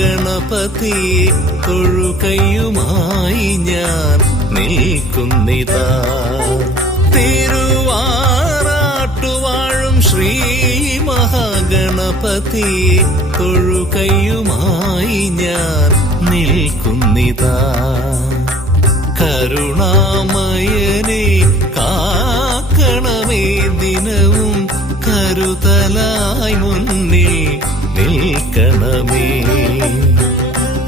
ഗണപതി തൊഴുകയുമായി ഞാൻ നിൽക്കുന്നിതാ. തിരുവാറാട്ടുവാഴും ശ്രീ മഹാഗണപതി തൊഴുകയുമായി ഞാൻ നിൽക്കുന്നിതാ. കരുണാമയനെ കാക്കണമേ ദിനവും കരുതലായി മുന്നിൽ നിൽക്കണമേ.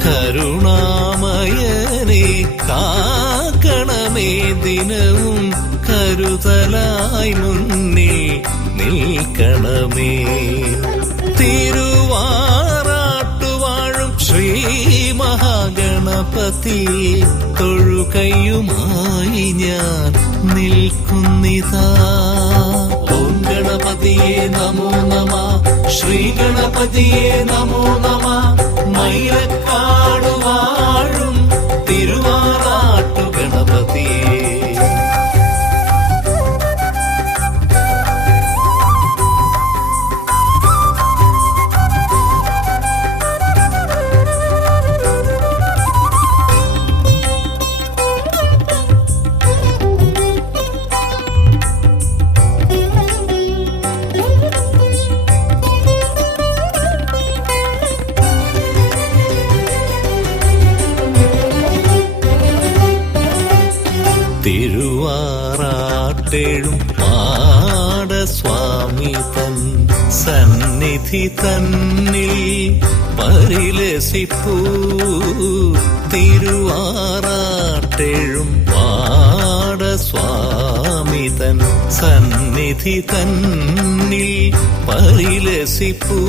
കരുണാമയനെ കാക്കണമേ. ദിനവും കരുതലായി മുന്നിൽ നിൽക്കണമേ. തിരുവാറാട്ടുവാഴും ശ്രീ മഹാഗണപതി. തൊഴുകയുമായി ഞാൻ നിൽക്കുന്നിതാ. ഗണപതിയെ നമോ നമ. ശ്രീ ഗണപതിയെ നമോ നമ. മൈലക്കാട് തിരുവാറാട്ടേഴും പാടസ്വാമി തൻ സന്നിധി തന്നിൽ പരിലസിപ്പൂ. തിരുവാറാട്ടേഴും പാടസ്വാമി തൻ സന്നിധി തന്നിൽ പരിലസിപ്പൂ.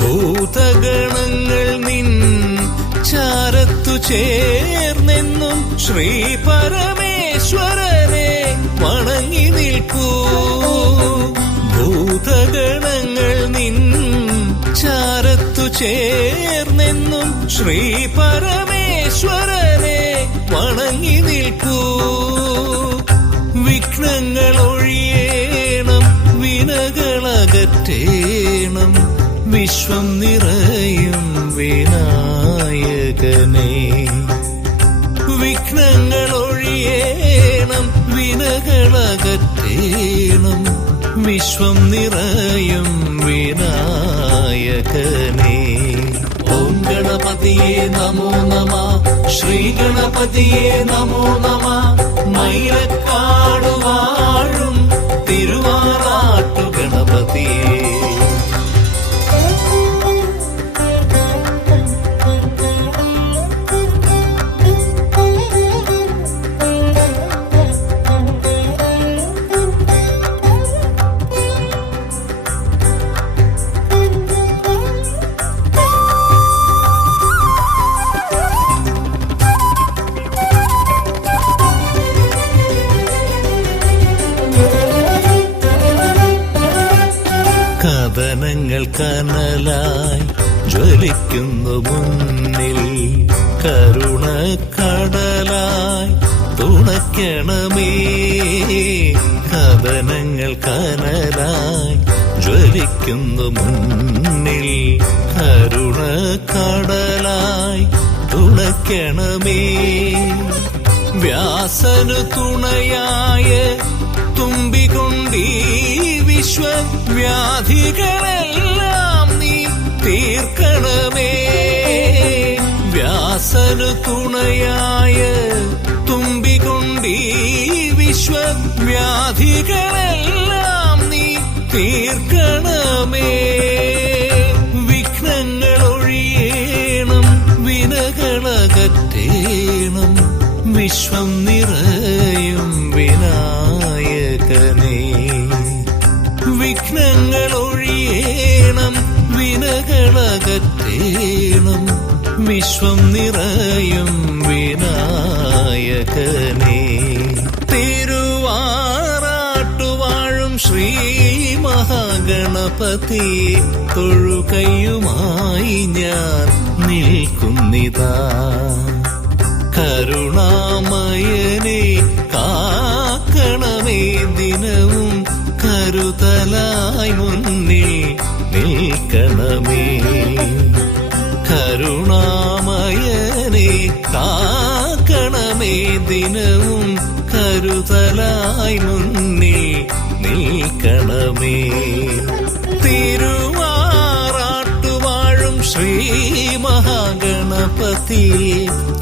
ഭൂതഗണങ്ങൾ നിൻ ചാരത്തു ചേർന്നെന്നും ശ്രീ പരമേശ്വരനെ നിൽക്കൂ ഭൂതഗണങ്ങൾ നിൻ ചാരത്തു ചേർന്നെന്നും ശ്രീ പരമേശ്വരനെ വണങ്ങി നിൽക്കൂ. വിഘ്നങ്ങൾ ഒഴിയേണം വിനകളകറ്റേണം വിശ്വം നിറയും വിനായകനെ. വിശ്വം നിറയും വിനായകനേ. ഓം ഗണപതിയെ നമോ നമ ശ്രീ ഗണപതിയെ നമോ നമ. മൈലക്കാട് വാഴും തിരുവാറാട്ടു കനലായി ജ്വലിക്കുന്നു മുന്നിൽ കരുണ കടലായി തുണക്കണമേ കഥനങ്ങൾ കനലായി ജ്വലിക്കുന്നു മുന്നിൽ കരുണ കടലായി തുണക്കണമേ വ്യാസനു തുണയായ തുമ്പികൊണ്ടീ വിശ്വവ്യാധികളെ തീർക്കണമേ വ്യാസനു തുണയായ തുമ്പികൊണ്ടീ വിശ്വവ്യാധികളെല്ലാം നീ തീർക്കണമേ. വിഘ്നങ്ങൾ ഒഴിയേണം വിനകളകറ്റേണം വിശ്വം നിറയും വിനായകനേ. വിഘ്നങ്ങൾ ഒഴിയേണം വിനകളകറ്റേണം വിശ്വം നിറയും വിനായകനേ. തിരുവാറാട്ടുവാഴും ശ്രീ മഹാഗണപതി. തൊഴുകയുമായി ഞാൻ നിൽക്കുന്നിതാ. കരുണാമയനെ കാക്കണമേ ദിനവും കരുതലായി മുന്നിൽ നിൽക്കണമേ കരുണാമയനെ കാക്കണമേ. ദിനവും കരുതലായി മുന്നിൽ നിൽക്കണമേ. തിരുവാറാട്ടുവാഴും ശ്രീ മഹാഗണപതി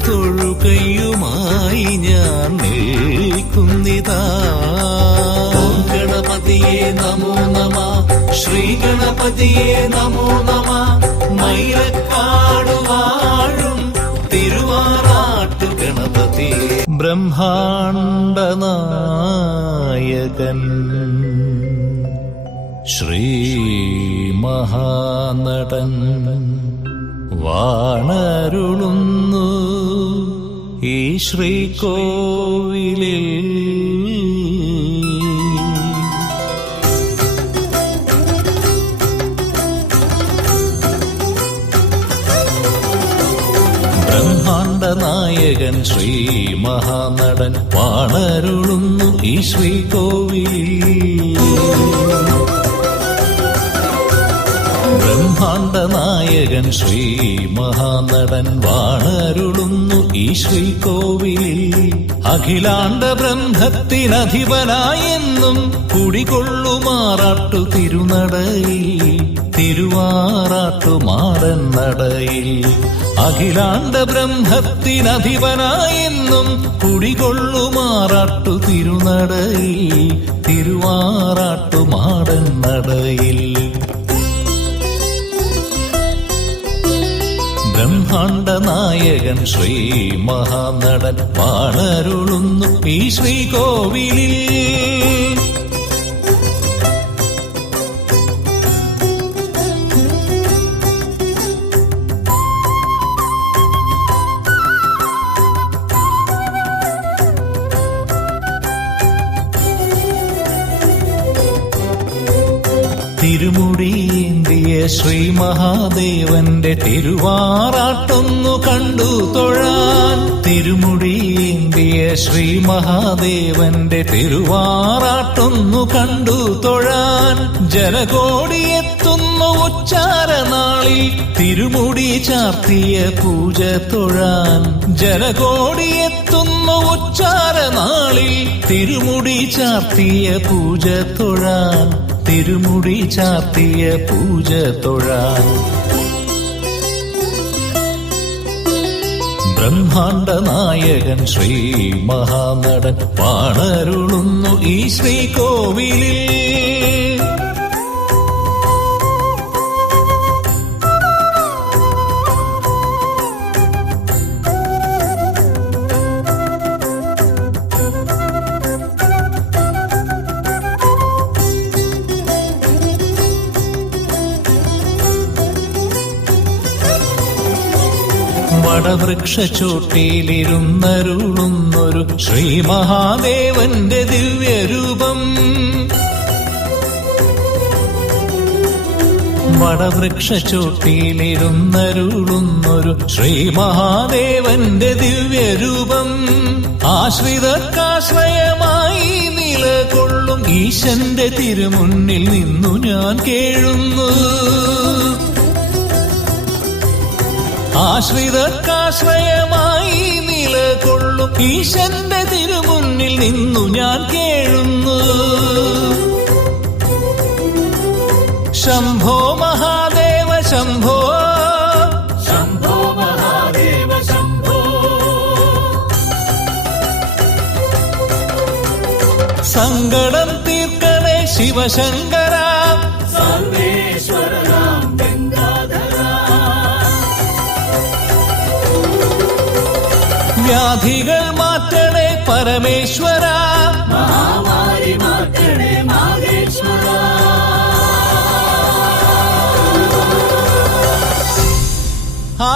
തൊഴുകയുമായി ഞാൻ ഗണപതിയെ നമോ നമ. മൈലക്കാടു വാഴും തിരുവാറാട്ടു ഗണപതി ബ്രഹ്മാണ്ടനായകൻ ശ്രീ മഹാനടൻ. വാണരുളുന്നു. ഈ ശ്രീകോവിലിൽ നായകൻ ശ്രീ മഹാനടൻ വാണരുളുന്നു ഈ ശ്രീകോവിൽ. ബ്രഹ്മാണ്ട നായകൻ ശ്രീ മഹാനടൻ വാണരുളുന്നു ഈ ശ്രീകോവിലിൽ. അഖിലാണ്ട ബ്രഹ്മത്തിനധിപനായെന്നും കുടികൊള്ളുമാറാട്ടു തിരുനടയിൽ തിരുവാറാട്ടു നടയിൽ. അഖിലാണ്ട ബ്രഹ്മത്തിനധിപനായെന്നും കുടികൊള്ളുമാറാട്ടു തിരുനടയിൽ തിരുവാറാട്ടു നടയിൽ. നായകൻ ശ്രീ മഹാനടൻ വാണരുളുന്നു ഈ ശ്രീകോവിലിൽ. തിരുമുടിയേന്തിയ ശ്രീ മഹാദേവന്റെ തിരുവാറാട്ടൊന്നു കണ്ടു തൊഴാൻ തിരുമുടിയേന്തിയ ശ്രീ മഹാദേവന്റെ തിരുവാറാട്ടൊന്നു കണ്ടു തൊഴാൻ ജനകോടിയെത്തുന്നു ഉച്ചാരനാളിൽ തിരുമുടി ചാർത്തിയ പൂജ തൊഴാൻ ജനകോടിയെത്തുന്നു ഉച്ചാരനാളിൽ തിരുമുടി ചാർത്തിയ പൂജ തൊഴാൻ തിരുമുടി ചാർത്തിയ പൂജ തൊഴാൻ ബ്രഹ്മാണ്ട നായകൻ ശ്രീ മഹാനടൻ പാണരുളുന്നു ഈ ശ്രീകോവിലിൽ. വടവൃക്ഷച്ചോട്ടിലിരുന്നരുളുന്നൊരു ശ്രീ മഹാദേവന്റെ ദിവ്യരൂപം. വടവൃക്ഷച്ചോട്ടിലിരുന്നരുളുന്നൊരു ശ്രീ മഹാദേവന്റെ ദിവ്യരൂപം. ആശ്രിതർക്കാശ്രയമായി നിലകൊള്ളും ഈശന്റെ തിരുമുന്നിൽ നിന്നു ഞാൻ കേഴുന്നു. ആശ്രിതർക്കാശ്രയമായി നിലകൊള്ളും. ഈശന്റെ തിരുമുന്നിൽ നിന്നു ഞാൻ കേഴുന്നു. ശംഭോ മഹാദേവ ശംഭോ. ശംഭോ മഹാദേവ ശംഭോ. സങ്കടം തീർക്കണേ ശിവശങ്കരാ. സർവേശ്വരനാം വ്യാധികൾ മാറ്റണേ പരമേശ്വര. മഹാമാരി മാറ്റണേ മാഹേശ്വര ആ.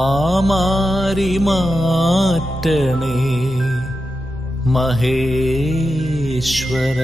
മഹാമാരി മാറ്റണേ മഹേശ്വര.